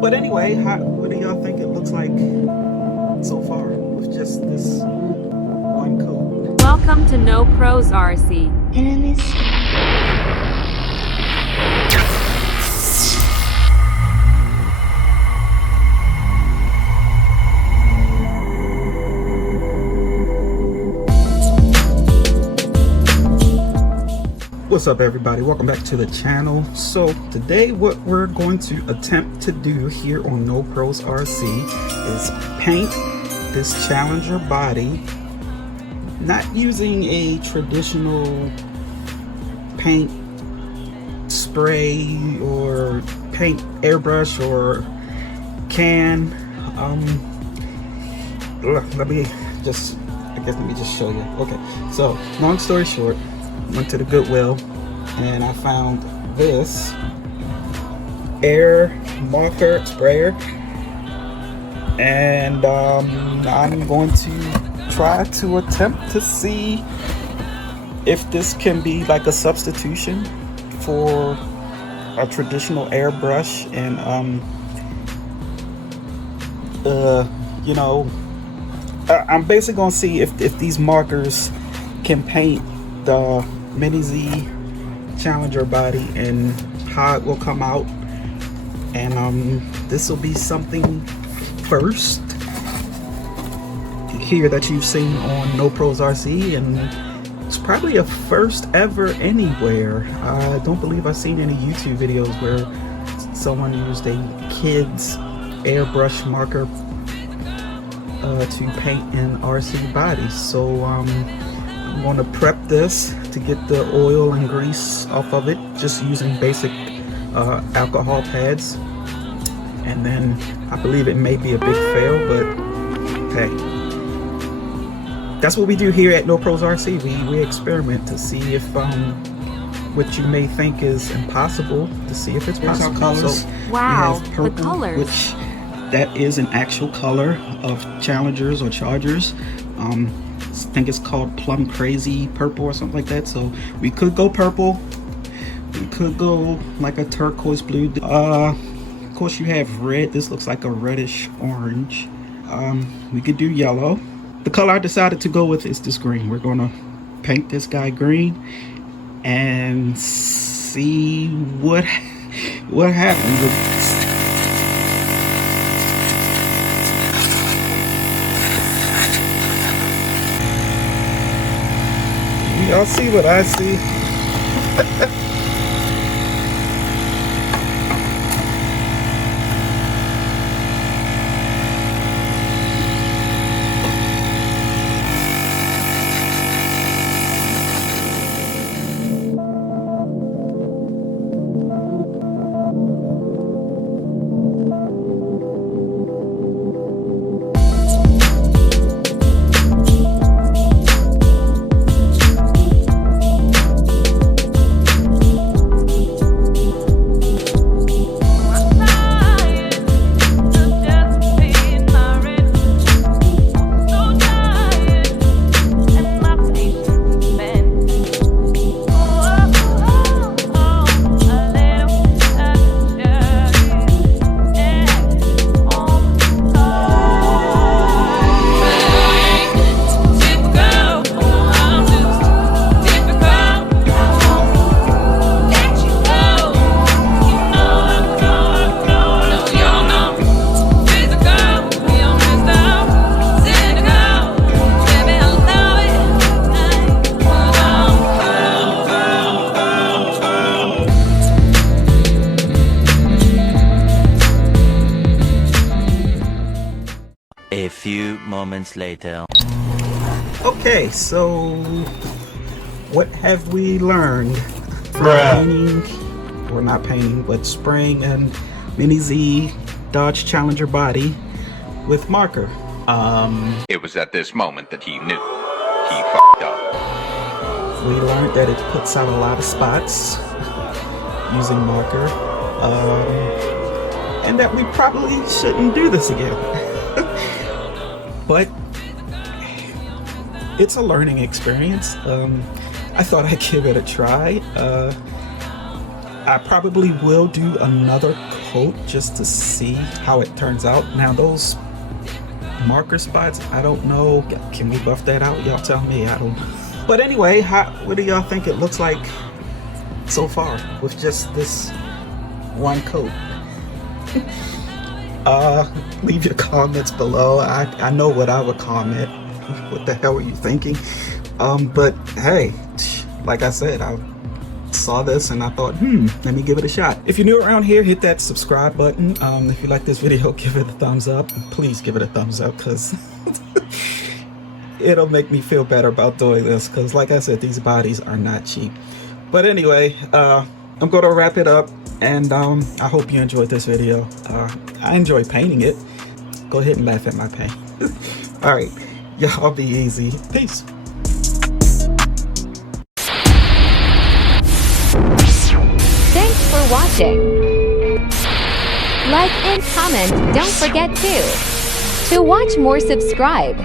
But anyway, what do y'all think it looks like so far with just this one coat? Welcome to No Pros RC. Enemies. What's up, everybody? Welcome back to the channel. So today what we're going to attempt to do here on No Pros RC is paint this Challenger body, not using a traditional paint spray or paint airbrush or can. Let me just show you. Okay, so long story short, went to the Goodwill and I found this air marker sprayer, and I'm going to try to attempt to see if this can be like a substitution for a traditional airbrush. And you know, I'm basically gonna see if these markers can paint the Mini Z Challenger body and how it will come out. And this will be something first here that you've seen on No Pros RC, and it's probably a first ever anywhere. I don't believe I've seen any YouTube videos where someone used a kid's airbrush marker to paint an RC body. So I'm going to prep this to get the oil and grease off of it, just using basic alcohol pads. And then I believe it may be a big fail, but hey, that's what we do here at No Pros RC. We experiment to see if what you may think is impossible, to see if it's possible. Our colors. Wow, we have purple, the colors. which that is an actual color of Challengers or Chargers. I think it's called Plum Crazy Purple or something like that. So we could go purple, we could go like a turquoise blue. Of course you have red. This looks like a reddish orange. We could do yellow. The color I decided to go with is this green. We're gonna paint this guy green and see what happens. Y'all see what I see? A few moments later. Okay, so what have we learned from painting, or not painting, but spraying and Mini Z Dodge Challenger body with marker? It was at this moment that he knew he f***ed up. We learned that it puts out a lot of spots using marker, and that we probably shouldn't do this again. But it's a learning experience. I thought I'd give it a try. I probably will do another coat just to see how it turns out. Now those marker spots, I don't know. Can we buff that out? Y'all tell me. I don't. But anyway, what do y'all think it looks like so far with just this one coat? Leave your comments below. I know what I would comment. What the hell are you thinking? But hey, like I said, I saw this and I thought, let me give it a shot. If you're new around here, hit that subscribe button. If you like this video, give it a thumbs up. Please give it a thumbs up, because it'll make me feel better about doing this, because like I said, these bodies are not cheap. But anyway, I'm gonna wrap it up, and I hope you enjoyed this video. I enjoy painting it. Go ahead and laugh at my paint. All right, y'all be easy. Peace. Thanks for watching. Like and comment, don't forget to watch more, subscribe.